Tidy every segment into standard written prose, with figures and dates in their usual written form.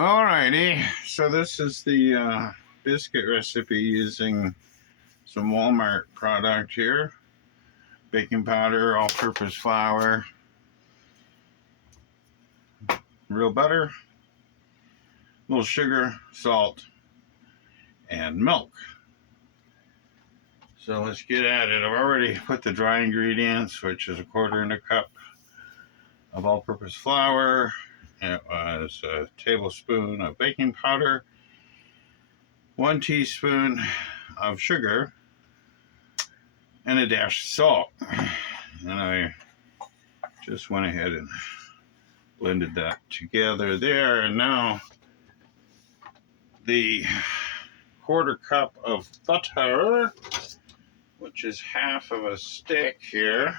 Alrighty, so this is the biscuit recipe using some Walmart product here. Baking powder, all-purpose flour, real butter, a little sugar, salt, and milk. So let's get at it. I've already put the dry ingredients, which is 1/4 cup of all-purpose flour. It was a tablespoon of baking powder, 1 teaspoon of sugar, and a dash of salt. And I just went ahead and blended that together there. And now the 1/4 cup of butter, which is half of a stick here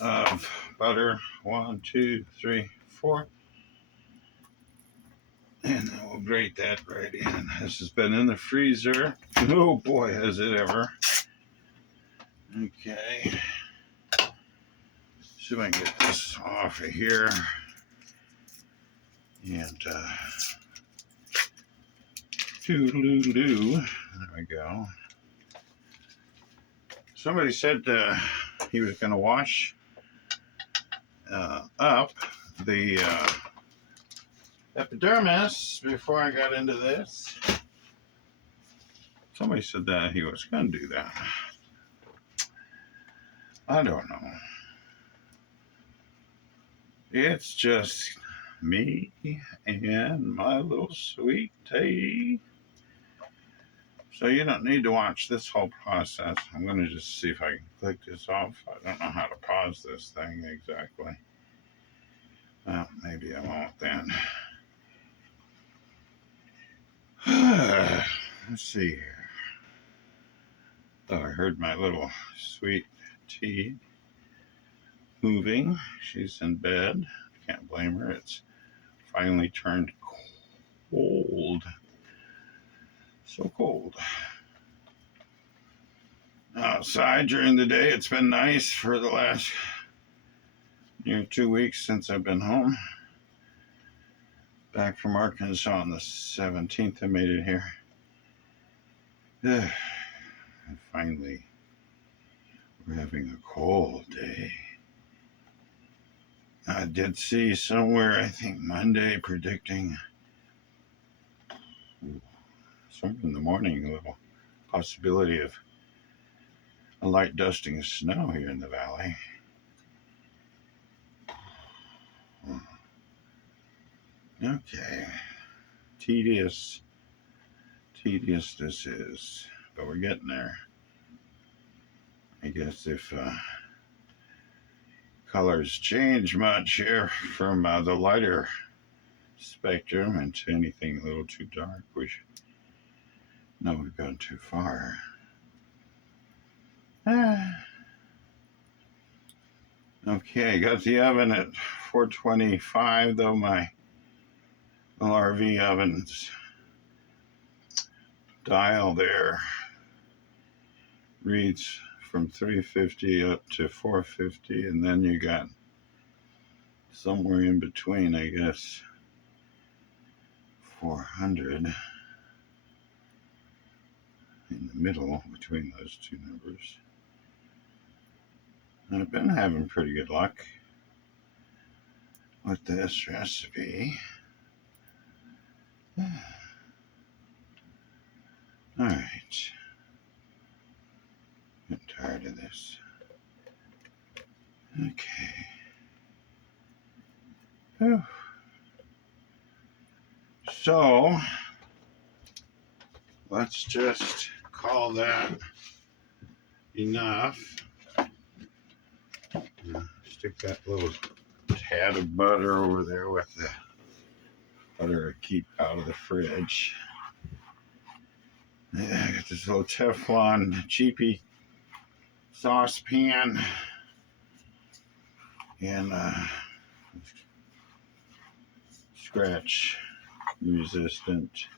of butter. 1, 2, 3, 4. And then we'll grate that right in. This has been in the freezer. Oh boy, has it ever. Okay. See if I can get this off of here. And doo-doo-doo. There we go. Somebody said he was going to wash up the epidermis before I got into this. Somebody said that he was going to do that. I don't know. It's just me and my little sweet tea. So you don't need to watch this whole process. I'm going to just see if I can click this off. I don't know how to pause this thing exactly. Well, maybe I won't then. Let's see here. Oh, I heard my little sweet tea moving. She's in bed. Can't blame her. It's finally turned cold. So cold. Outside during the day, it's been nice for the last 2 weeks since I've been home. Back from Arkansas on the 17th, I made it here. And finally, we're having a cold day. I did see somewhere, I think Monday, predicting somewhere in the morning, a little possibility of a light dusting of snow here in the valley. Okay. Tedious this is, but we're getting there. I guess if colors change much here from the lighter spectrum into anything a little too dark, we should know we've gone too far. Okay, got the oven at 425, though my little RV oven's dial there reads from 350 up to 450, and then you got somewhere in between, I guess, 400 in the middle between those two numbers. And I've been having pretty good luck with this recipe. All right. I'm tired of this. Okay. Whew. So, let's just call that enough. Stick that little tad of butter over there with the butter I keep out of the fridge. Yeah, I got this little Teflon cheapy saucepan and scratch resistant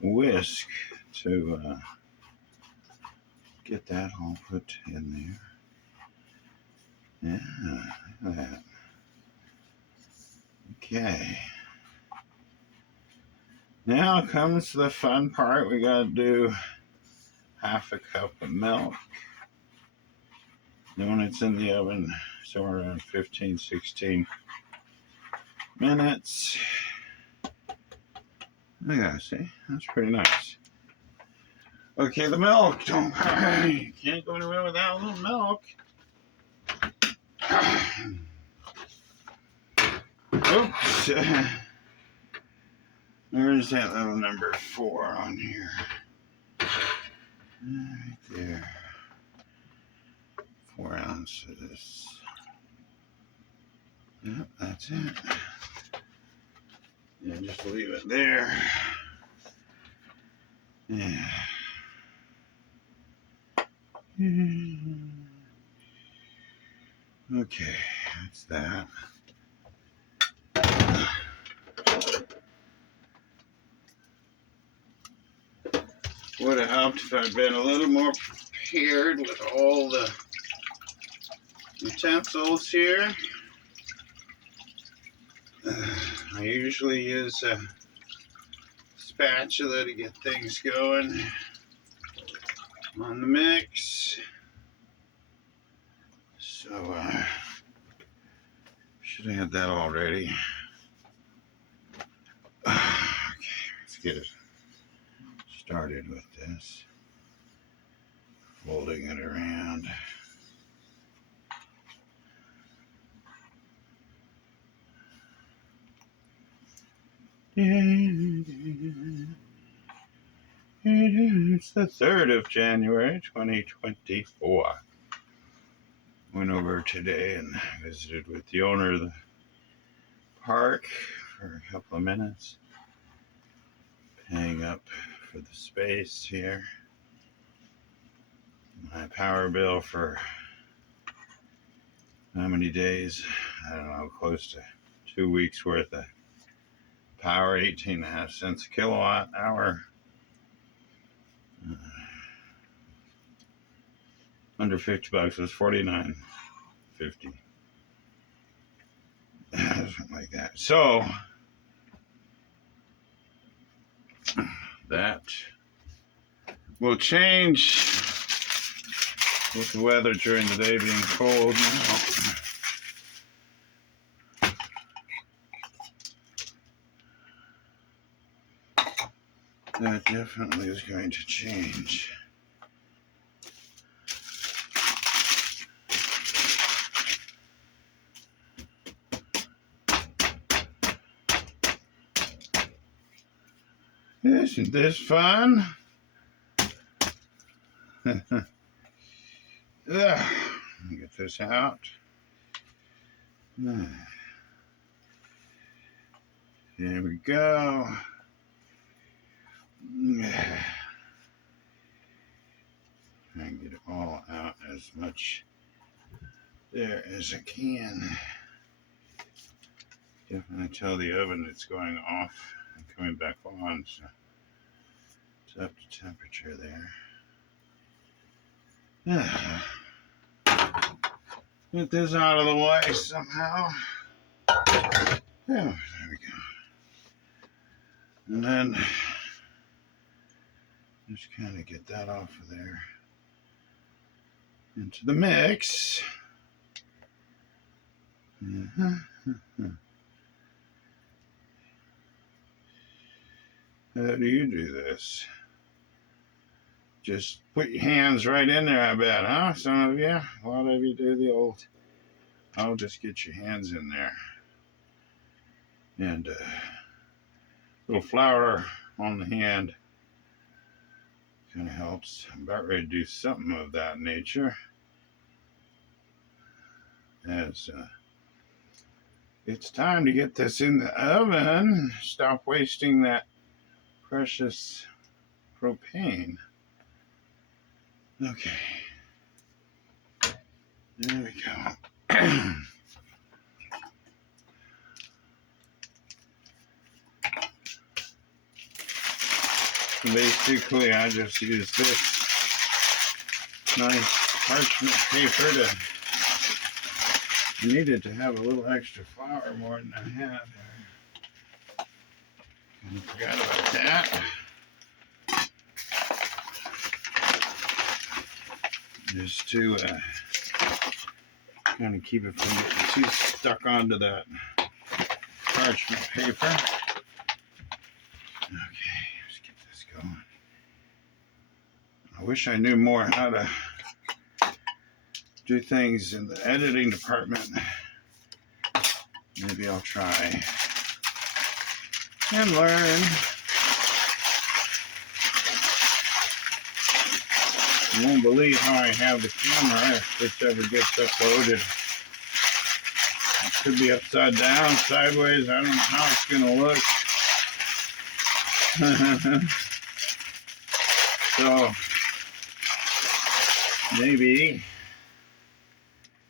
whisk to get that all put in there. Yeah, look at that. Okay. Now comes the fun part. We gotta do half a cup of milk. Then when it's in the oven, somewhere around 15, 16 minutes. I gotta see, that's pretty nice. Okay, the milk. Don't you can't go anywhere without a little milk. Oops. Where's that little number 4 on here? Right there. 4 ounces. Yep, that's it. Yeah, just leave it there. Yeah. Okay, that's that. Would have helped if I'd been a little more prepared with all the utensils here. I usually use a spatula to get things going on the mix. So, should have had that all ready. Okay, let's get it started with this. Folding it around. It's the 3rd of January, 2024. Went over today and visited with the owner of the park for a couple of minutes. Paying up for the space here. My power bill for how many days? I don't know, close to 2 weeks worth of power, 18.5 cents a kilowatt hour. Under $50, it was $49.50. Something like that. So that will change with the weather during the day being cold now. That definitely is going to change. Isn't this fun? Get this out. There we go. Try and get it all out as much there as I can. Definitely tell the oven it's going off and coming back on, so it's up to temperature there. Get this out of the way somehow. Oh, there we go. And then just kind of get that off of there into the mix. How do you do this? Just put your hands right in there, I bet, huh? Some of you? A lot of you do the old, oh, just get your hands in there. And a little flour on the hand kind of helps. I'm about ready to do something of that nature. As it's time to get this in the oven. Stop wasting that precious propane. Okay. There we go. Basically, I just use this nice parchment paper to I needed to have a little extra flour more than I had there. I forgot about that. Just to kind of keep it from getting too stuck onto that parchment paper. Okay, let's get this going. I wish I knew more how to do things in the editing department. Maybe I'll try and learn. You won't believe how I have the camera if this ever gets uploaded. It could be upside down, sideways. I don't know how it's going to look. So, maybe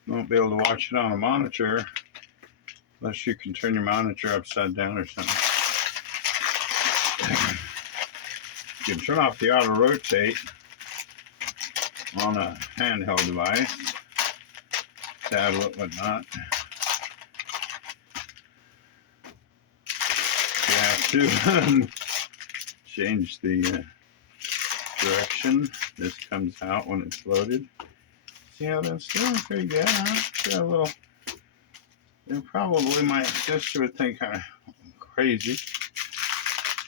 you won't be able to watch it on a monitor unless you can turn your monitor upside down or something. You can turn off the auto rotate on a handheld device, tablet, whatnot. You have to change the direction. This comes out when it's loaded. See how that's doing? Pretty good, huh? Got a little. And probably my sister would think I'm crazy.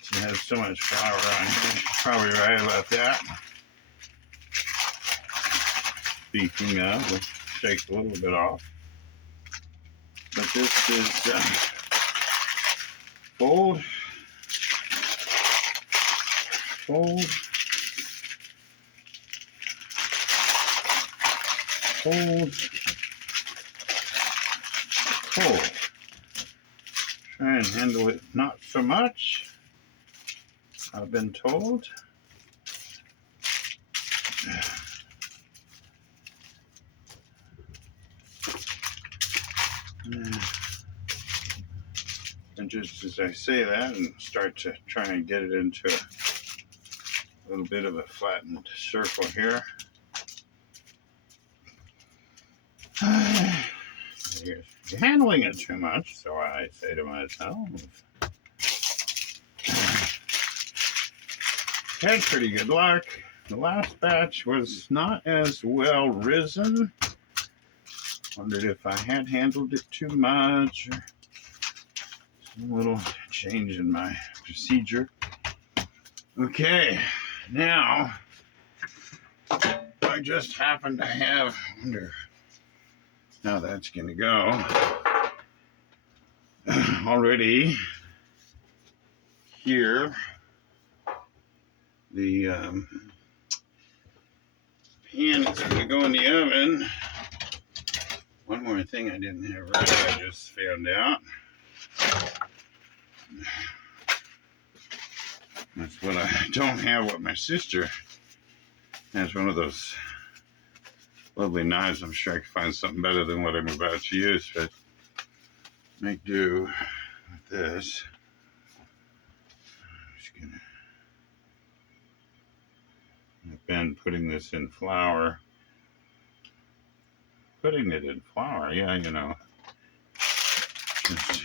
She has so much flour on here. She's probably right about that. Speaking of, we'll shake a little bit off. But this is fold, fold, fold, fold. Try and handle it not so much, I've been told. And just as I say that and start to try and get it into a little bit of a flattened circle here. You're handling it too much, so I say to myself. Had pretty good luck. The last batch was not as well risen. Wondered if I had handled it too much or some little change in my procedure. Okay, now I just happen to have, I wonder how that's going to go. Already here, the pan is going to go in the oven. One more thing I didn't have ready, I just found out. That's what I don't have, what my sister has. One of those lovely knives. I'm sure I can find something better than what I'm about to use, but make do with this. I'm just gonna, I've been putting this in flour. Putting it in flour, yeah, you know. Just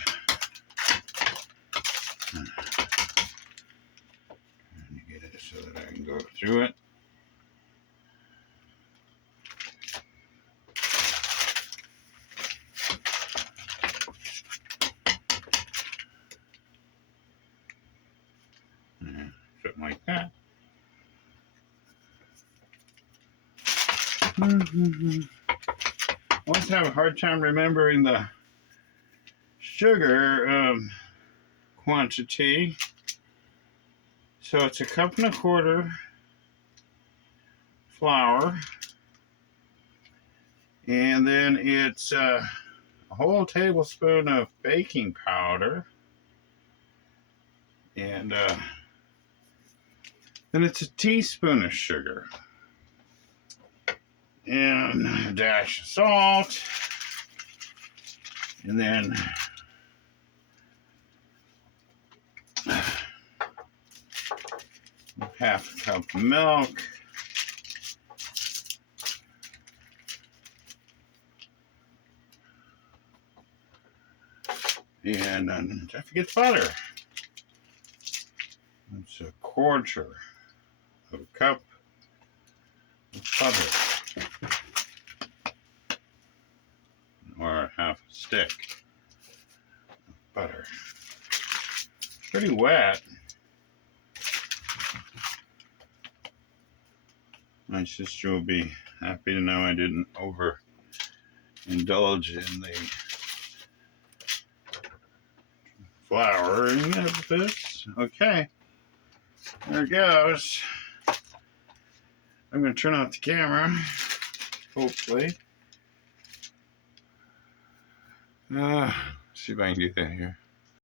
trying to get it so that I can go through it. Something like that. I always have a hard time remembering the sugar quantity. So it's 1.25 cups flour, and then it's a whole tablespoon of baking powder, and then it's a teaspoon of sugar, and a dash of salt, and then half a cup of milk, And then Jeffy gets butter. It's a quarter of a cup of butter, or a half a stick of butter. It's pretty wet. My sister will be happy to know I didn't overindulge in the flouring of this. Okay, there it goes. I'm going to turn off the camera, hopefully. See if I can do that here.